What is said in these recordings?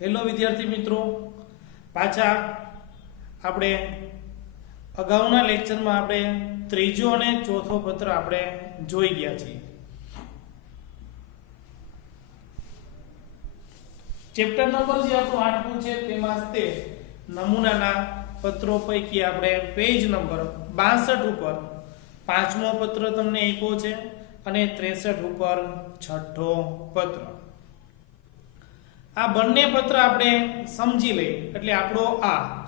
Hello વિદ્યાર્થી મિત્રો, પાછા આપણે અગાઉના લેક્ચરમાં આપણે ત્રીજો અને ચોથો પત્ર આપણે જોઈ ગયા છીએ. ચેપ્ટર નંબર જે આપણું 8મું છે તેમાં તે નમૂનાના પત્રો પૈકી આપણે પેજ નંબર 62 ઉપર પાંચમો પત્ર તમને આપ્યો છે અને 63 ઉપર છઠ્ઠો પત્ર. આ બંને પત્ર આપણે સમજી લઈએ એટલે આપણો આ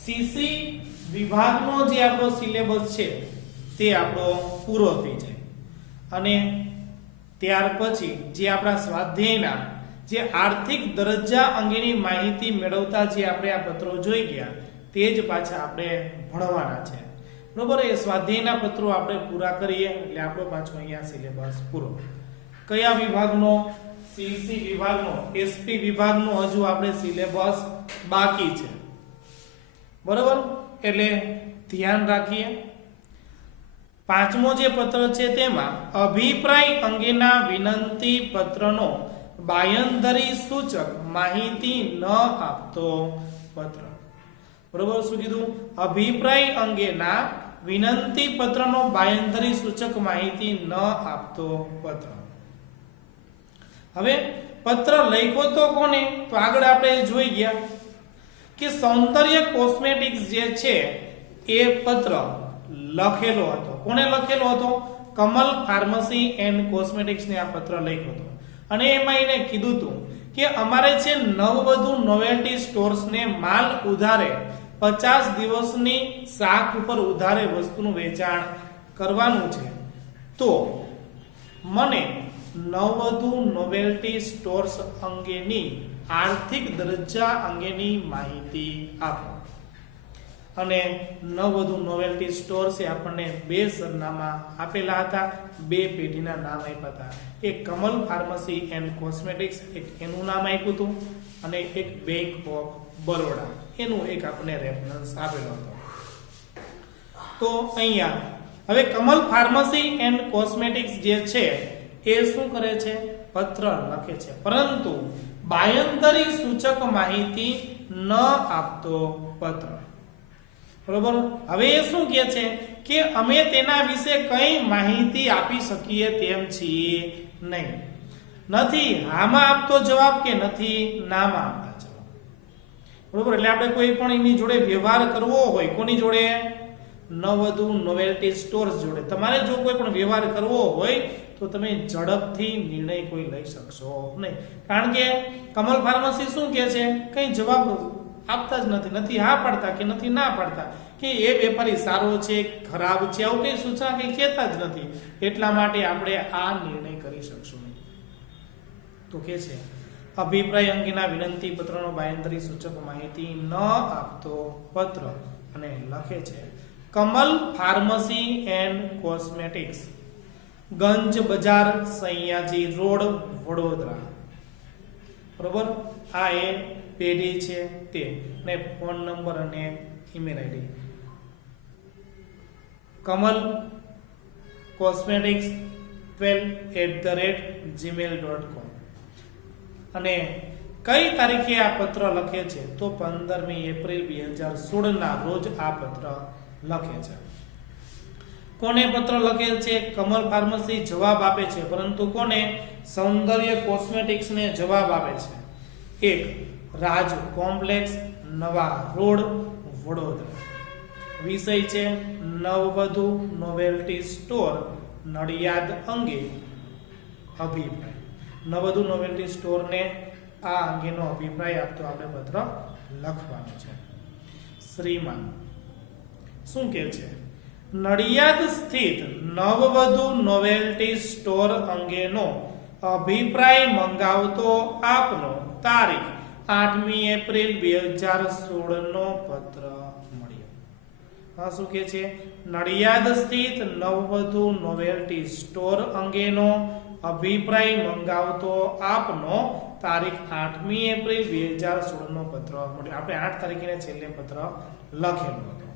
સીસી વિભાગનો જે આપણો સિલેબસ છે તે આપણો પૂરો થઈ જાય અને ત્યાર પછી જે આપણા સ્વાધ્યાયના જે આર્થિક દરજ્જા અંગેની માહિતી મેળવતા જે આપણે આ પત્રો જોઈ ગયા તે જ પાછા આપણે ભણવાના છે. બરોબર, એ સ્વાધ્યાયના પત્રો આપણે પૂરા કરીએ એટલે આપણો પાછો અહીંયા સિલેબસ પૂરો. કયા વિભાગનો? સીસી વિભાગનો, એસપી વિભાગનો હજુ આપણે સિલેબસ બાકી છે. બરોબર, એટલે ધ્યાન રાખીએ. પાંચમો જે પત્ર છે તેમાં અભિપ્રાય અંગેના વિનંતી પત્રનો બાંયધરી સૂચક માહિતી ન આપતો પત્ર. બરોબર, શું કીધું? અભિપ્રાય અંગેના વિનંતી પત્રનો બાંયધરી સૂચક માહિતી ન આપતો પત્ર. હવે પત્ર લખ્યો તો કોને? તો આગળ આપણે જોઈ ગયા કે સૌંદર્ય કોસ્મેટિક્સ જે છે એ પત્ર લખેલો હતો. કોને લખેલો હતો? કમલ ફાર્મસી એન્ડ કોસ્મેટિક્સ ને આ પત્ર લખ્યો હતો અને એમાં એને કીધું હતું કે અમારે છે નવવધુ નોવેલ્ટી સ્ટોર્સ ને માલ ઉધારે 50 દિવસની શાખ ઉપર ઉધારે વસ્તુનું વેચાણ કરવાનું છે, તો મને નવવધુ નોવેલ્ટી સ્ટોર્સ અંગેની આર્થિક દરજ્જા અંગેની માહિતી આપો. અને નવવધુ નોવેલ્ટી સ્ટોર્સ એ આપણને બે સરનામા આપેલા હતા, બે પેઢીના નામ આપ્યા હતા. એક કમલ ફાર્મસી એન્ડ કોસ્મેટિક્સ, એક એનું નામ આપ્યું હતું અને એક બેંક ઓફ બરોડા એનું એક આપણને રેફરન્સ આપેલો હતો. તો અહીંયા હવે કમલ ફાર્મસી એન્ડ કોસ્મેટિક્સ જે છે એ શું કરે છે? પત્ર લખે છે, પરંતુ બાંયધરી સૂચક માહિતી ન આપતો પત્ર. બરોબર, હવે એ શું કહે છે કે અમે તેના વિશે કઈ માહિતી આપી શકીએ તેમ છીએ નહીં. નથી હામાં આપતો જવાબ કે નથી નામાં આપતા જવાબ. બરોબર, એટલે આપણે કોઈ પણ એની જોડે વ્યવહાર કરવો હોય, કોની જોડે? નવવધુ નોવેલ્ટી સ્ટોર્સ જોડે તમારે જો કોઈ પણ વ્યવહાર કરવો હોય તો તમે ઝડપથી નિર્ણય કોઈ લઈ શકશો નહીં. કારણ કે કમલ ફાર્મસી શું કહે છે? કઈ જવાબ આપતા જ નથી, નથી હા પાડતા કે નથી ના પાડતા કે એ વેપારી સારો છે ખરાબ છે આવું કઈ સૂચના કઈ કહેતા જ નથી, એટલા માટે આપણે આ નિર્ણય કરી શકશું નહીં. તો કે છે અભિપ્રાય અંગેના વિનંતી પત્રનો બાંયધરી સૂચક માહિતી ન આપતો પત્ર અને લખે છે કમલ ફાર્મસી એન્ડ કોસ્મેટિક્સ, ગંજ બજાર, સૈયાજી રોડ, વડોદરા. બરોબર, આ એ પેઢી છે તે ને ફોન નંબર અને email ID Kamal cosmetics 12@gmail.com. અને કઈ તારીખે આ પત્ર લખે છે? તો 15મી એપ્રિલ 2016 ના રોજ આ પત્ર લખે છે. કોને પત્ર લખે છે? કમલ ફાર્મસી જવાબ આપે છે, પરંતુ કોને? સૌંદર્ય કોસ્મેટિક્સ ને જવાબ આપે છે. એક રાજ કોમ્પ્લેક્સ, નવા રોડ, વડોદરા. વિષય છે નવવધુ નોવેલ્ટી સ્ટોર નડિયાદ અંગે અભિપ્રાય. નવવધુ નોવેલ્ટી સ્ટોર ને આ અંગેનો અભિપ્રાય આપતો આપણે પત્ર લખવાનો છે. શ્રીમાન શું કહે છે? નડિયાદ સ્થિત નવવધુ નોવેલ્ટી સ્ટોર અંગેનો અભિપ્રાય મંગાવતો આપનો તારીખ 8મી એપ્રિલ 2016 નો પત્ર મળ્યો. હા, શું કહે છે? નડિયાદ સ્થિત નવવધુ નોવેલ્ટી સ્ટોર અંગેનો અભિપ્રાય મંગાવતો આપનો તારીખ 8મી એપ્રિલ 2016 નો પત્ર મળ્યો. આપણે 8 તારીખે છેલ્લે પત્ર લખેલો હતો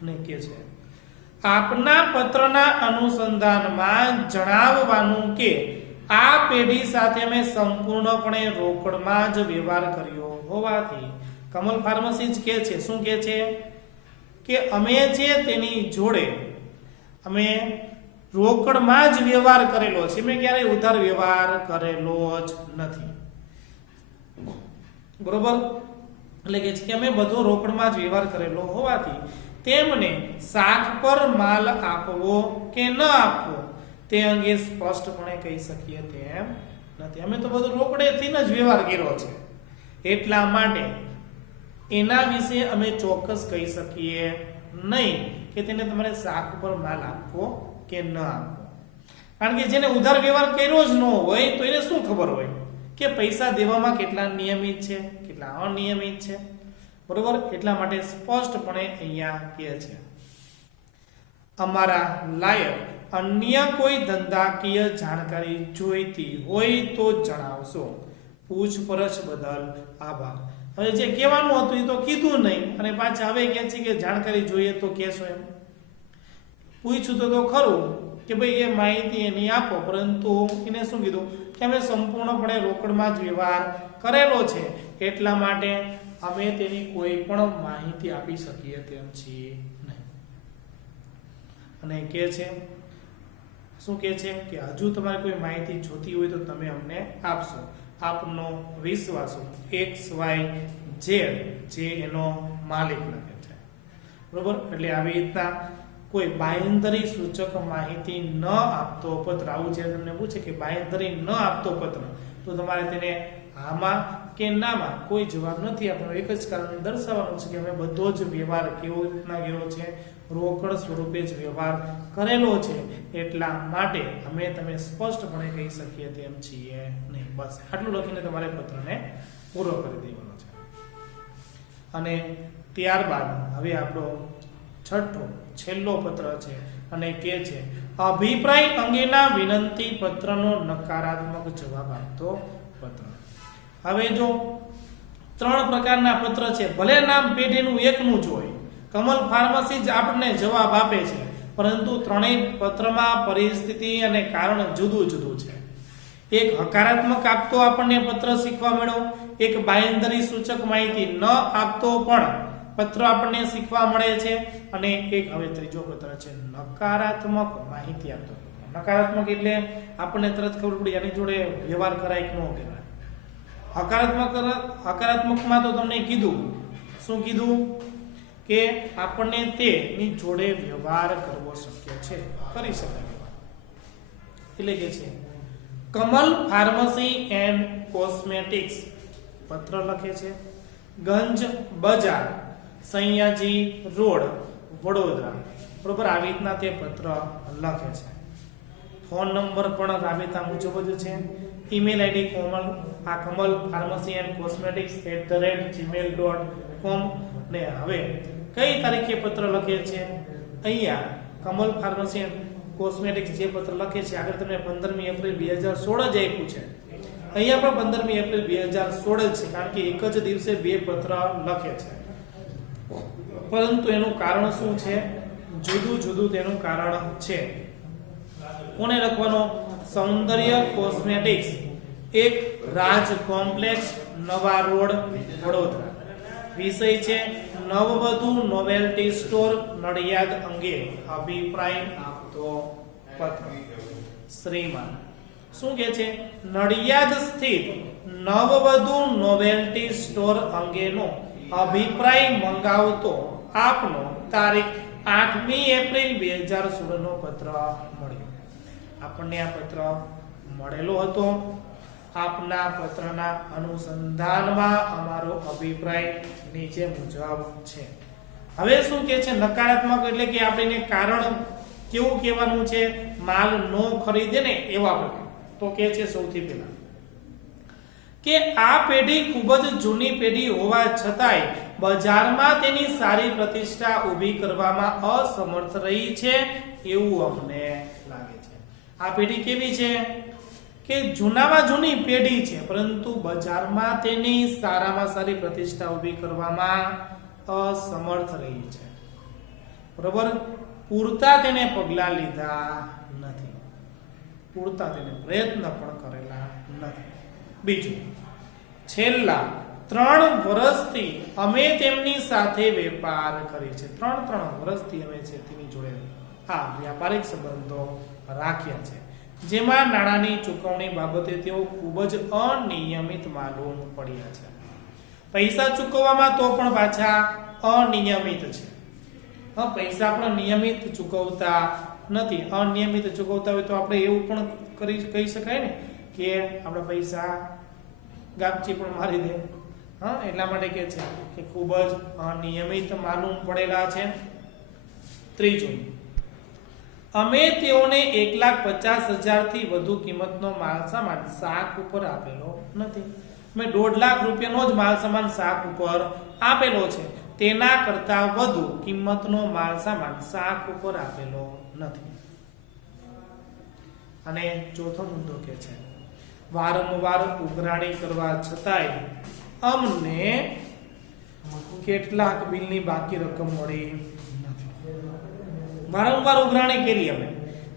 અને કે છે આપના પત્રના અનુસંધાનમાં જણાવવાનું કે આ પેઢી સાથે અમે સંપૂર્ણપણે રોકડમાં જ વ્યવહાર કર્યો હોવાથી કમલ ફાર્મસી જ કે છે, શું કે છે કે અમે છે તેની જોડે અમે રોકડમાં જ વ્યવહાર કરેલો છે, મેં ક્યારેય ઉધાર વ્યવહાર કરેલો જ નથી. બરોબર, એટલે કે અમે બધો રોકડમાં જ વ્યવહાર કરેલો હોવાથી તેમને શાખ પર માલ આપવો કે ન આપવો તે અંગે સ્પષ્ટપણે કહી શકીએ તેમ નથી. અમે તો બધું રોકડેથી જ વ્યવહાર કર્યો છે, એટલા માટે એના વિશે અમે ચોક્કસ કહી શકીએ નહીં કે તેને તમારે શાખ પર માલ આપવો કે ન આપવો. કારણ કે જેને ઉધાર વ્યવહાર કર્યો જ ન હોય તો એને શું ખબર હોય કે પૈસા દેવામાં કેટલા નિયમિત છે, કેટલા અનિયમિત છે. બરોબર, એટલા માટે સ્પષ્ટપણે અહીંયા કહે છે અમારા લાયક અન્ય કોઈ ધંધાકીય જાણકારી જોઈતી હોય તો જણાવશો. પૂછપરછ બદલ આભાર. હવે જે કહેવાનું હતું એ તો કીધું નહીં અને પાછા હવે કહે છે કે જાણકારી જોઈએ તો કહેશો. એમ પૂછ્યું તો ખરું કે ભાઈ એ માહિતી એની આપો, પરંતુ એને શું કીધું કે અમે સંપૂર્ણપણે રોકડમાં જ વ્યવહાર કરેલો છે, એટલા માટે અમે તેની કોઈ પણ માહિતી આપી શકીએ તેમ છીએ નહીં. અને કહે છે શું કહે છે કે હજુ તમારે કોઈ માહિતી જોતી હોય તો તમે અમને આપશો. આપનો વિશ્વાસુ XYZ જે એનો માલિક લખે છે. બરોબર, એટલે આવી રીતના કોઈ બાંયધરી સૂચક માહિતી ન આપતો પત્ર, આવું જે તમને પૂછે કે બાંયધરી ન આપતો પત્ર, તો તમારે તેને આમાં કે નામાં કોઈ જવાબ નથી આપવાનો. એક જ કારણ દર્શાવવાનું છે કે અમે બધો જ વ્યવહાર કેવો રીતના કર્યો છે, રોકડ સ્વરૂપે જ વ્યવહાર કરેલો છે, એટલા માટે અમે તમે સ્પષ્ટપણે કહી શકીએ તેમ છીએ નહીં. બસ આટલું લખીને તમારે પત્રને પૂરો કરી દેવાનો છે. અને ત્યારબાદ હવે આપણો છેલ્લો પત્ર છે અને કે છે અભિપ્રાય અંગેના વિનંતી પત્રનો નકારાત્મક જવાબ આપતો પત્ર. હવે જો 3 પ્રકારના પત્ર છે, ભલે નામ પેઢીનું એકનું જ હોય, કમલ ફાર્મસી જ આપણને જવાબ આપે છે, પરંતુ ત્રણેય પત્રમાં પરિસ્થિતિ અને કારણ જુદું જુદું છે. એક હકારાત્મક આપતો આપણને પત્ર શીખવા મળ્યો, એક બાંયધરી સૂચક માહિતી ન આપતો પણ પત્ર આપણને શીખવા મળે છે, અને એક હવે ત્રીજો પત્ર છે નકારાત્મક માહિતી આપતો. નકારાત્મક એટલે આપણને તરત ખબર પડી આની જોડે વ્યવહાર કરાય કે ન કરાય. હકારાત્મકમાં તો તમને કીધું, શું કીધું કે આપણને તેની જોડે વ્યવહાર કરવો શક્ય છે, કરી શકાય. એટલે કે છે કમલ ફાર્મસી એન્ડ કોસ્મેટિક્સ પત્ર લખે છે, ગંજ બજાર, સૈયાજી રોડ, વડોદરા. બરોબર, આવી રીતના તે પત્ર લખે છે. ફોન નંબર પણ રાબેતા મુજબ જ છે. Email ID Kamal pharmacy and cosmetics @gmail.com. ને હવે કઈ તારીખે પત્ર લખે છે, અહીંયા કમલ ફાર્મસી એન્ડ કોસ્મેટિક્સ જે પત્ર લખે છે આગળ તમને 15મી એપ્રિલ 2016 જ આપ્યું છે, અહીંયા પણ 15મી એપ્રિલ 2016 જ છે, કારણ કે એક જ દિવસે 2 પત્ર લખે છે. પરંતુ એનું કારણ શું છે, જુદું જુદું તેનું કારણ છે. કોને લખવાનો, સૌંદર્ય કોસ્મેટિક્સ, એક રાજ કોમ્પ્લેક્સ, નવા રોડ, વડોદરા. વિષય છે નવવધુ નોવેલ્ટી સ્ટોર, નડિયાદ અંગે અભિપ્રાય આપતો પત્ર. શ્રીમાન શું કહે છે, નડિયાદ સ્થિત નવવધુ નોવેલ્ટી સ્ટોર અંગેનો અભિપ્રાય મંગાવતો આપનો તારીખ 8મી એપ્રિલ 2016 નો પત્ર મળ્યો. આપણને આ પત્ર મળેલો હતો. આપના પત્રના અનુસંધાનમાં અમારો અભિપ્રાય નીચે મુજબ છે. હવે શું કહે છે, નકારાત્મક એટલે કે આપણે કારણ કેવું કહેવાનું છે, માલ નો ખરીદે ને એવા પ્રકાર. તો કે છે સૌથી પહેલા કે આ પેઢી ખૂબ જ જૂની પેઢી હોવા છતાંય બજારમાં તેની સારી પ્રતિષ્ઠા ઊભી કરવામાં અસમર્થ રહી છે એવું અમને લાગે છે. આ પેઢી કેવી છે કે જૂનામાં જૂની પેઢી છે, પરંતુ બજારમાં તેની સારામાં સારી પ્રતિષ્ઠા ઊભી કરવામાં અસમર્થ રહી છે. બરોબર, પૂરતા તેને પગલા લીધા નથી. પૂરતા તેને પ્રયત્ન પણ કરેલા નથી. બીજું, છેલ્લા 3 વર્ષથી અમે તેમની સાથે વેપાર કરીએ છીએ. 3 વર્ષથી અમે છે તેની જોડે આ વ્યાપારિક સંબંધો રાખ્યા છે, જેમાં નાણાંની ચૂકવણી બાબતે તેઓ ખૂબ જ અનિયમિત માલુમ પડ્યા છે. પૈસા ચૂકવવામાં તો પણ પાછા અનિયમિત છે. પૈસા પણ નિયમિત ચૂકવતા નથી. અનિયમિત ચૂકવતા હોય તો આપણે એવું પણ કહી શકાય ને કે આપણે પૈસા ગાપચી પણ મારી દે. એટલા માટે કે છે કે ખૂબ જ અનિયમિત માલુમ પડેલા છે. ત્રીજું, અમે તેઓને 1,50,000 થી વધુ કિંમતનો માલ સામાન શાક ઉપર આપેલો નથી. અમે 1.5 લાખ રૂપિયાનો જ માલ સામાન શાક ઉપર આપેલો છે, તેના કરતા વધુ કિંમતનો માલ સામાન શાક ઉપર આપેલો નથી. અને ચોથો મુદ્દો કે છે વારંવાર ઉઘરાણી કરવા છતાંય અમને કેટલાક બિલની બાકી રકમ મળી નથી. વારંવાર ઉઘરાણી કરી અમે,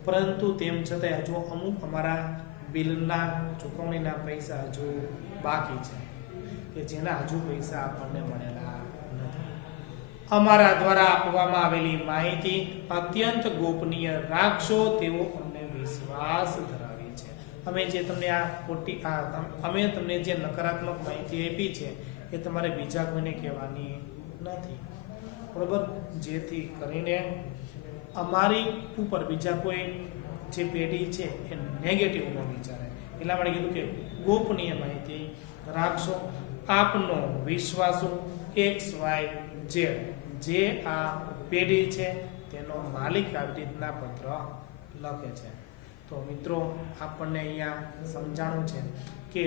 પરંતુ તેમ છતાંય હજુ અમુક અમારા બિલના ચૂકવણીના પૈસા હજુ બાકી છે કે જેના હજુ પૈસા આપણને મળેલા નથી. અમારા દ્વારા આપવામાં આવેલી માહિતી અત્યંત ગોપનીય રાખશો તેવો અમને વિશ્વાસ ધરાવીએ છે. અમે જે તમને અમે તમને જે નકારાત્મક માહિતી આપી છે એ તમારે બીજા કોઈને કહેવાની નથી, બરોબર? જેથી કરીને અમારી ઉપર બીજા કોઈ જે પેઢી છે એ નેગેટિવ ન વિચારે. એટલા માટે કીધું કે ગોપનીય માહિતી રાખશો. આપનો વિશ્વાસુ XYZ જે આ પેઢી છે તેનો માલિક આવી રીતના પત્ર લખે છે. તો મિત્રો આપણને અહીંયા સમજાણું છે કે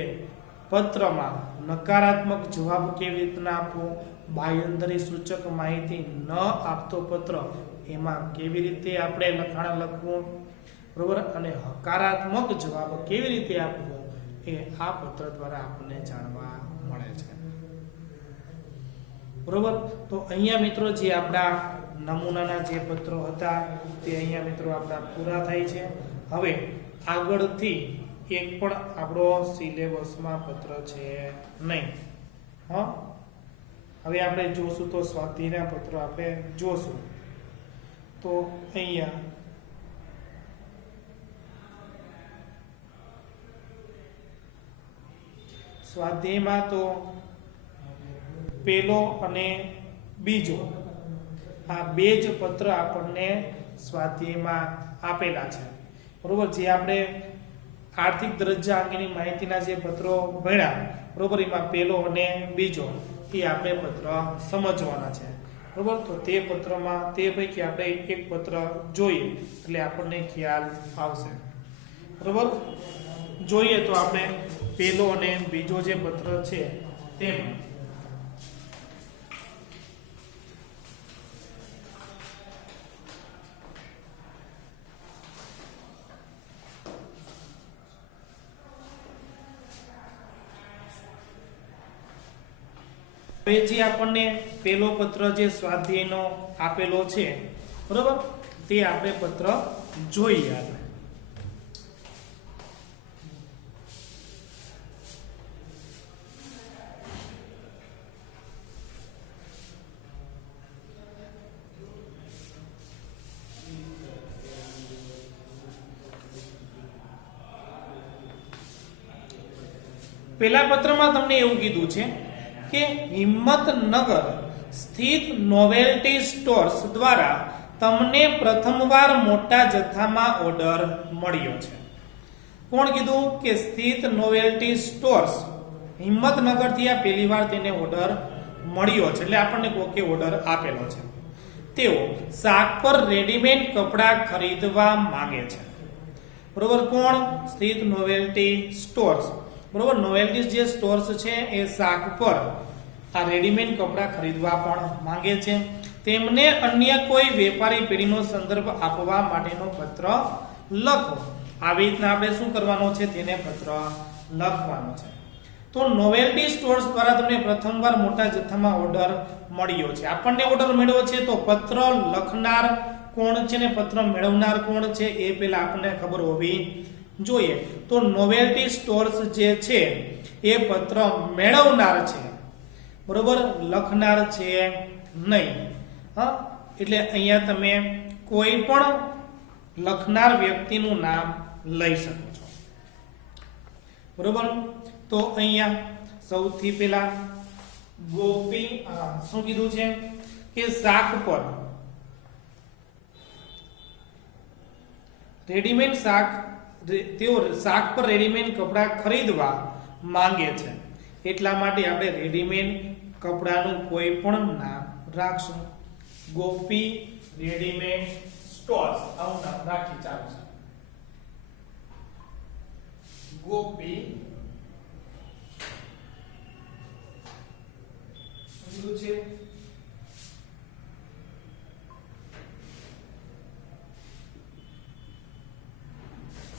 પત્રમાં નકારાત્મક જવાબ કેવી રીતના આપવો, બાંયધરી સૂચક માહિતી ન આપતો પત્ર એમાં કેવી રીતે આપણે લખાણ લખવું, બરોબર, અને હકારાત્મક જવાબ કેવી રીતે આપવો એ આ પત્ર દ્વારા આપણને જાણવા મળે છે, બરોબર. તો અહીંયા મિત્રો જે આપણા નમૂનાના જે પત્રો હતા તે અહીંયા મિત્રો આપણા પૂરા થાય છે. હવે આગળથી એક પણ આપણો સિલેબસમાં પત્ર છે નહીં. હવે આપણે જોશું તો સ્વાધ્યાયના પત્રો આપણે જોશું. તો અહીંયા સ્વાધ્યાયમાં તો પહેલો અને બીજો આ બે જ પત્ર આપણને સ્વાધ્યાયમાં આપેલા છે, બરોબર. જે આપણે આર્થિક દરજ્જા અંગેની માહિતીના જે પત્રો ભણ્યા, બરોબર, એમાં પહેલો અને બીજો એ આપણે પત્ર સમજવાના છે, બરોબર. તો તે પત્રમાં તે પૈકી આપણે એક પત્ર જોઈએ એટલે આપણને ખ્યાલ આવશે, બરોબર. જોઈએ તો આપણે પહેલો અને બીજો જે પત્ર છે તેમાં જે આપણને પહેલો પત્ર જે સ્વાધ્યાયનો આપેલો છે, બરોબર, તે આપણે પત્ર જોઈએ. આપણે પહેલા પત્રમાં તમને એવું કીધું છે કે હિંમતનગર સ્થિત નોવેલ્ટી સ્ટોર્સ દ્વારા તમને પ્રથમવાર મોટા જથ્થામાં ઓર્ડર મળ્યો છે. કોણ કીધું કે સ્થિત નોવેલ્ટી સ્ટોર્સ હિંમતનગરથી આ પહેલી વાર તેને ઓર્ડર મળ્યો છે, એટલે આપણને કોકે ઓર્ડર આપેલો છે. તેઓ શાક પર રેડીમેડ કપડાં ખરીદવા માંગે છે, બરોબર. કોણ? સ્થિત નોવેલ્ટી સ્ટોર્સ, બરોબર. નોવેલ્ટી જે સ્ટોર્સ છે એ શાક પર આ રેડીમેડ કપડાં ખરીદવા પણ માંગે છે. તેમને અન્ય કોઈ વેપારી પેઢીનો સંદર્ભ આપવા માટેનો પત્ર લખો. આવી રીતના આપણે શું કરવાનો છે? તેને પત્ર લખવાનો છે. તો નોવેલ્ટી સ્ટોર્સ દ્વારા તમને પ્રથમવાર મોટા જથ્થામાં ઓર્ડર મળ્યો છે. આપણને ઓર્ડર મળ્યો છે તો પત્ર લખનાર કોણ છે ને પત્ર મેળવનાર કોણ છે એ પહેલા આપણને ખબર હોવી જોઈએ તો નોવેલ્ટી સ્ટોર્સ જે છે એ પત્ર મેળવનાર છે, બરોબર, લખનાર છે નહીં. હા, એટલે અહીંયા તમે કોઈ પણ લખનાર વ્યક્તિનું નામ લઈ શકો છો, બરોબર. તો અહીંયા સૌથી પહેલા ગોપી શું કીધું છે કે શાક પર રેડીમેડ શાક, તેઓ શાક પર રેડીમેડ કપડાં ખરીદવા માંગે છે, એટલા માટે આપણે રેડીમેડ કપડાનું કોઈ પણ નામ રાખશું. ગોપી રેડીમેડ સ્ટોર્સ આવું નામ રાખી ચાલુ છે. ગોપી શું છે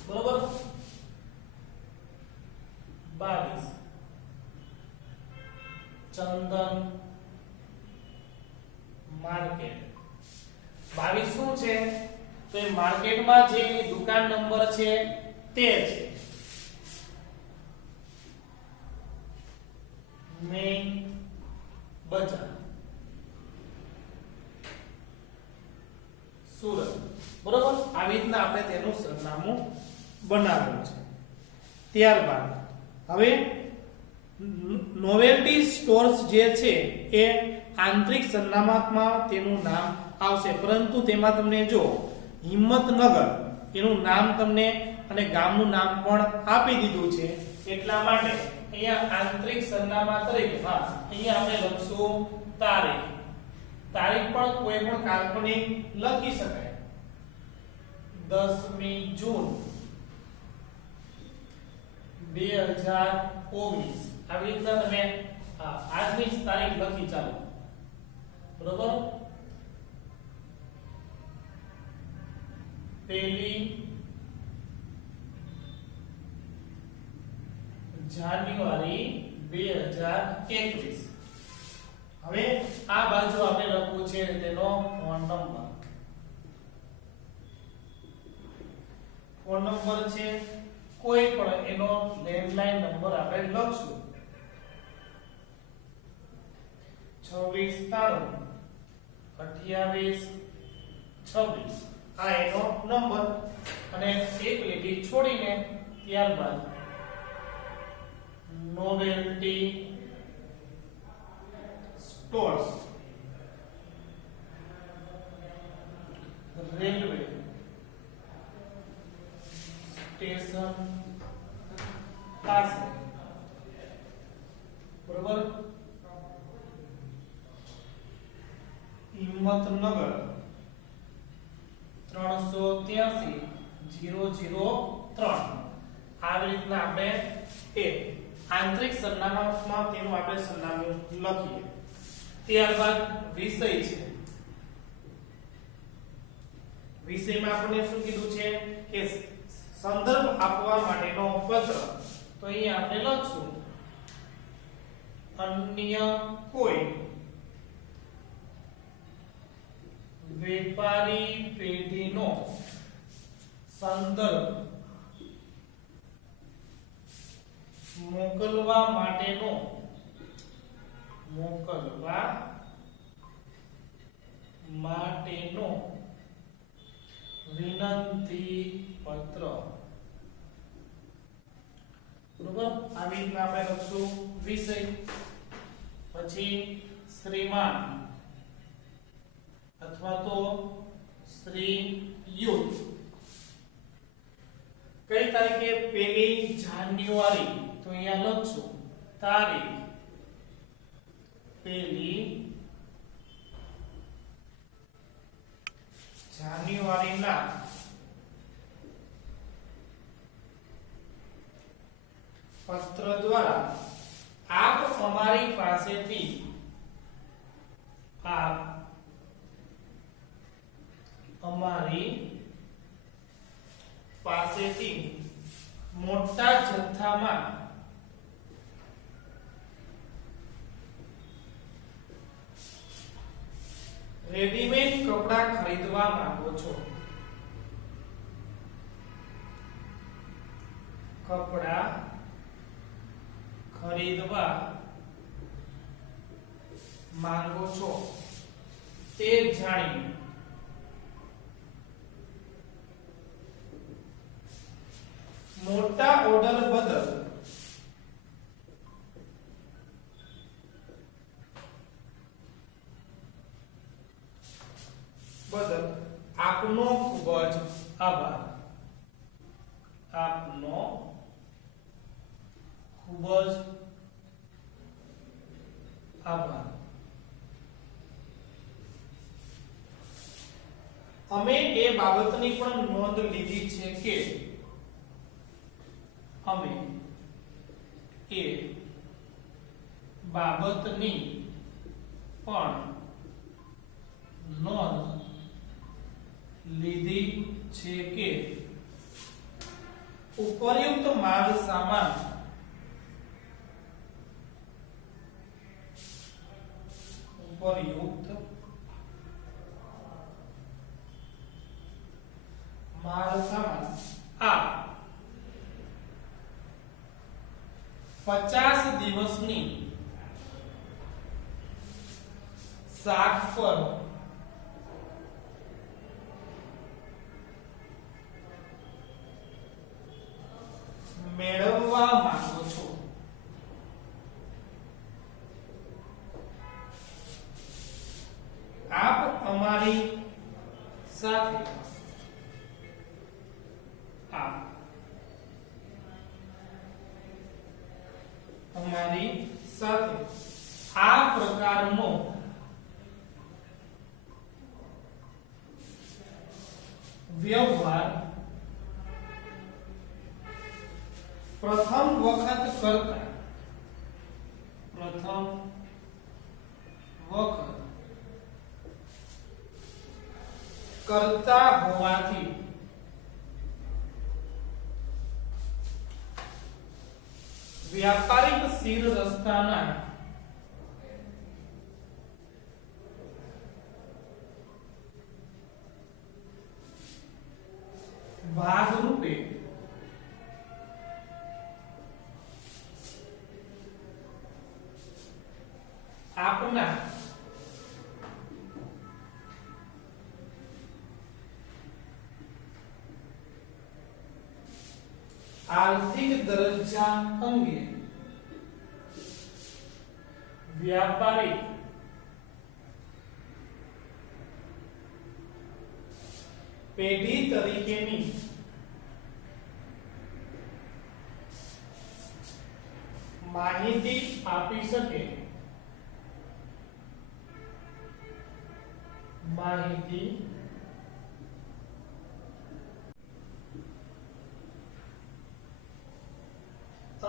બરોબર. 22 ચંદન માર્કેટ. 22 શું છે તો એ માર્કેટમાં જે દુકાન નંબર છે તે છે. મેઇન બજાર સુરત, બરોબર. આવી રીતના આપણે તેનું સરનામું બનાવેલું છે. ત્યારબાદ હવે નોવેલ્ટી સ્ટોર્સ જે છે એ આંતરિક સરનામામાં તેનું નામ આવશે, પરંતુ તેમાં તમને જો હિંમતનગર એનું નામ તમને અને ગામનું નામ પણ આપી દીધું છે, એટલા માટે અહીંયા આંતરિક સરનામા તરીકે અહીંયા આપણે લખશું તારીખ. તારીખ પણ કોઈ પણ કાલ્પનિક લખી શકાય. 10મી જૂન 2019 આવી રીતના તમે આજની જ તારીખ લખી ચાલો, બરોબર. 1 જાન્યુઆરી 2021. હવે આ બાજુ આપણે લખવું છે તેનો ફોન નંબર. ફોન નંબર છે કોઈ પણ એનો લેન્ડલાઈન નંબર આપણે લખશું. 26 28 26 આ એનો નંબર, અને એક લીટી છોડીને ત્યારબાદ નોવેલ્ટી સ્ટોર્સ રેલવે સ્ટેશન પાસે, બરોબર. હિંમતનગર 383-003 આવી રીતના આપણે એ આંતરિક સરનામામાં તેનું આપણે સરનામું લખીએ. ત્યારબાદ વિષય છે. વિષયમાં આપણે શું કીધું છે કે સંદર્ભ આપવા માટેનો પત્ર, તો અહીંયા આપણે લખશું અન્ય કોઈ વેપારી પેઢીનો સંદર્ભ મોકલવા માટેનો વિનંતી પત્ર, બરોબર. આવી રીતના આપણે લખશું વિષય. પછી શ્રીમાન અથવા તો શ્રીયુત. કઈ તારીખે? 1 જાન્યુઆરી, તો અહીંયા લખશું તારીખ 1 જાન્યુઆરીના પત્ર દ્વારા આપ અમારી પાસેથી મોટા જથ્થામાં રેડીમેડ કપડાં ખરીદવા માંગો છો. માંગો છો તે જાણી મોટા ઓર્ડર બદલ આપનો ખૂબ જ આભાર. આપનો ખૂબ જ આભાર. અમે એ બાબતની પણ નોંધ લીધી છે કે અમે એ બાબતની પણ નોંધ લીધી છે કે ઉપરયુક્ત માલ સામાન ઉપરયુક્ત માલ સામાન આ 50 દિવસની શાક પર મેળવવા માંગો છો. આપ અમારી સાથે આ પ્રકારનો વ્યવહાર પ્રથમ વખત કરતા હોવાથી વ્યાપારિક શીર રસ્તાના ભાગરૂપે આપના આર્થિક દરજ્જા અંગે વ્યાપારી પેઢી તરીકેની માહિતી આપી શકે.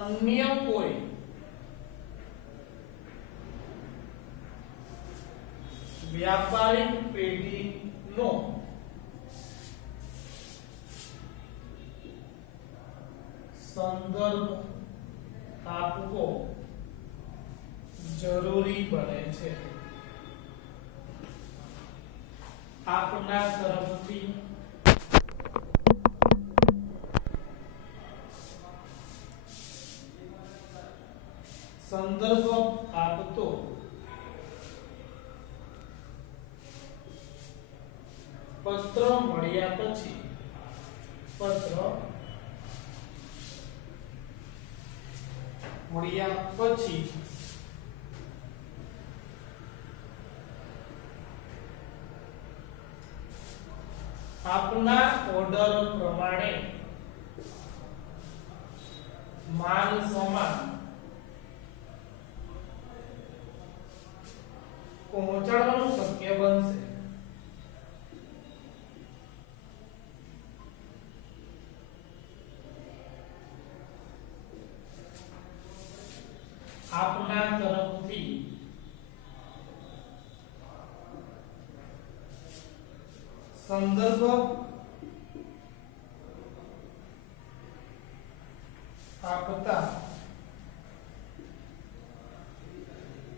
અન્ય કોઈ વ્યાપારિક પેઢીનો સંદર્ભ આપવો જરૂરી બને છે. આપના તરફથી સંદર્ભ આપતો પત્ર મળ્યા પછી આપના ઓર્ડર પ્રમાણે માલ સામાન પહોંચાડવાનું શક્ય બનશે. આપના તરફથી સંદર્ભ આપતા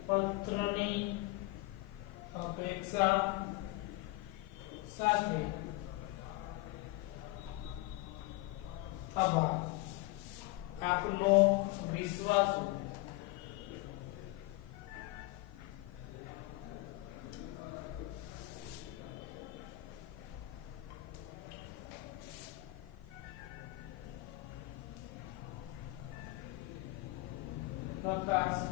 પત્રની અપેક્ષા સાથે આભાર. આપનો વિશ્વાસુ પ્રકાશ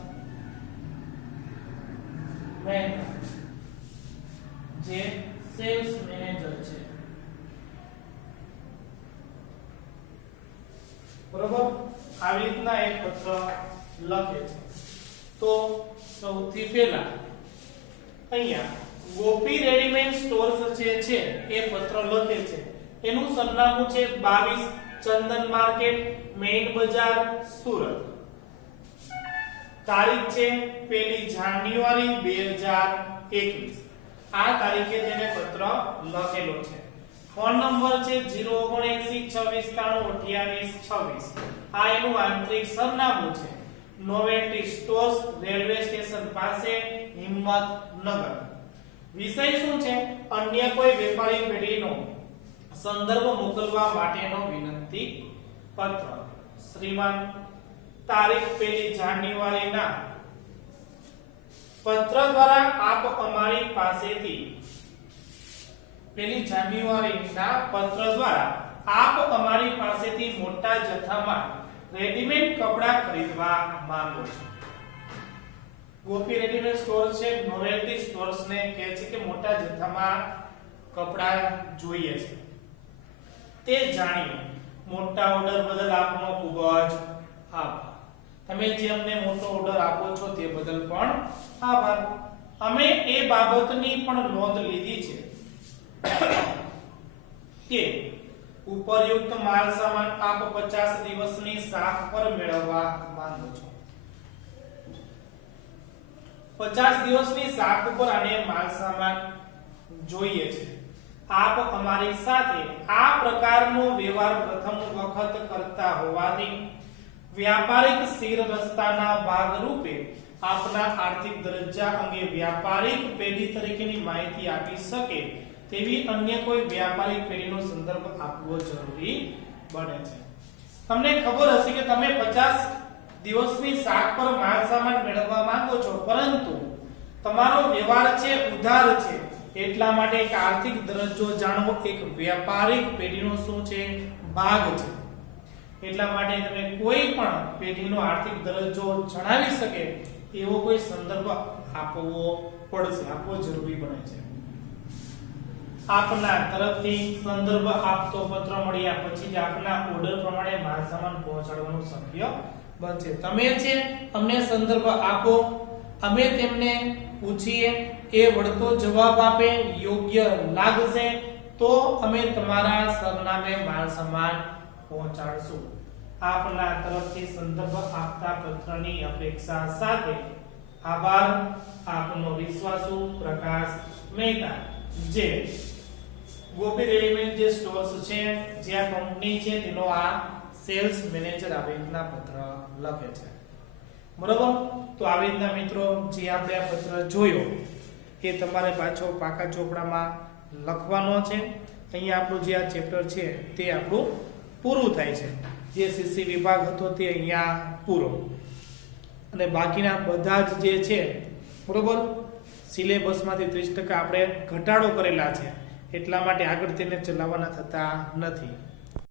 મહેતા જે સેલ્સ મેનેજર છે, બરોબર, આવી રીતના એક પત્ર લખે છે. તો સૌથી પહેલા અહીંયા ગોપી રેડીમેડ સ્ટોર્સ જે છે એ પત્ર લખે છે. એનું સરનામું છે 22 ચંદન માર્કેટ, મેઇન બજાર, સુરત. તારીખ છે 1 જાન્યુઆરી 2021. આ તારીખે તેને પત્ર લખેલો છે. ફોન નંબર છે 07926932826. આ એનું આંતરિક સરનામું છે. નોવેલ્ટી સ્ટોર્સ, રેલવે સ્ટેશન પાસે, હિંમતનગર. વિષય શું છે? અન્ય કોઈ વેપારી પેઢીનો સંદર્ભ મોકલવા માટેનો વિનંતી પત્ર. શ્રીમાન, તારીખ 1 જાન્યુઆરીના પત્ર દ્વારા આપ અમારી પાસેથી 1 જાન્યુઆરીના પત્ર દ્વારા આપ અમારી પાસેથી મોટા જથ્થામાં રેડીમેડ કપડા ખરીદવા માંગો છો. ગોપી રેડીમેડ સ્ટોર છે, નોવેલ્ટી સ્ટોર્સ ને કહે છે કે મોટા જથ્થામાં કપડા જોઈએ છે. તે જાણીએ મોટા ઓર્ડર બદલ આપનો ખૂબ જ આભાર. તમે જે અમને મોટો ઓર્ડર આપો છો તે બદલ પણ આભાર. અમે એ બાબતની પણ નોંધ લીધી છે કે ઉપરયુક્ત માલ સામાન આપ 50 દિવસની સાખ પર મેળવવા માંગો છો. 50 દિવસની સાખ પર આને માલ સામાન જોઈએ છે. આપ અમારી સાથે આ પ્રકારનો વ્યવહાર પ્રથમ વખત કરતા હોવાથી વ્યાપારિક શિર રસ્તાના ભાગ રૂપે આપના આર્થિક દરજ્જા અંગે વ્યાપારિક પેઢી તરીકેની માહિતી આપી શકે તેવી અન્ય કોઈ વ્યાપારિક પેઢીનો સંદર્ભ આપવો જરૂરી બને છે. તમને ખબર હશે કે તમે 50 દિવસની સાખ પર માલ સામાન મેળવવા માંગો છો, પરંતુ તમારો વ્યવહાર છે ઉધાર છે. એટલા માટે એક આર્થિક દરજ્જો જાણવો એક વ્યાપારિક પેઢીનો શું છે? ભાગ છે. એટલા માટે તમે કોઈ પણ પેઢીનો આર્થિક દરજ્જો જણાવી શકે એવો કોઈ સંદર્ભ આપવો પડશે, આપવો જરૂરી બને છે. આપના તરફથી સંદર્ભ આપતો પત્ર મળ્યા પછી જ આપના ઓર્ડર પ્રમાણે માલ સામાન પહોંચાડવાનું શક્ય બનશે. તમે છે અમને સંદર્ભ આપો, અમે તેમને પૂછીએ, એ વળતો જવાબ આપે, યોગ્ય લાગશે તો અમે તમારા સરનામે માલ સામાન પહોંચાડશું. આપના તરફથી સંદર્ભ આપતા પત્રની અપેક્ષા સાથે આભાર. આપનો વિશ્વાસુ પ્રકાશ મહેતા, જે ગોપી રેડીમેડ જે સ્ટોર્સ છે, જે આ કંપની છે તેનો આ સેલ્સ મેનેજર આવી રીતના પત્ર લખે છે. બરોબર, તો આવી રીતના મિત્રો જે આપણે આ પત્ર જોયો એ તમારે પાછો પાકા ચોપડામાં લખવાનો છે. અહીંયા આપણું જે આ ચેપ્ટર છે તે આપણું પૂરું થાય છે. જે સીસી વિભાગ હતો તે અહીંયા પૂરો, અને બાકીના બધા જ જે છે બરોબર સિલેબસમાંથી 30% આપણે ઘટાડો કરેલા છે, એટલા માટે આગળ તેને ચલાવવાના થતા નથી.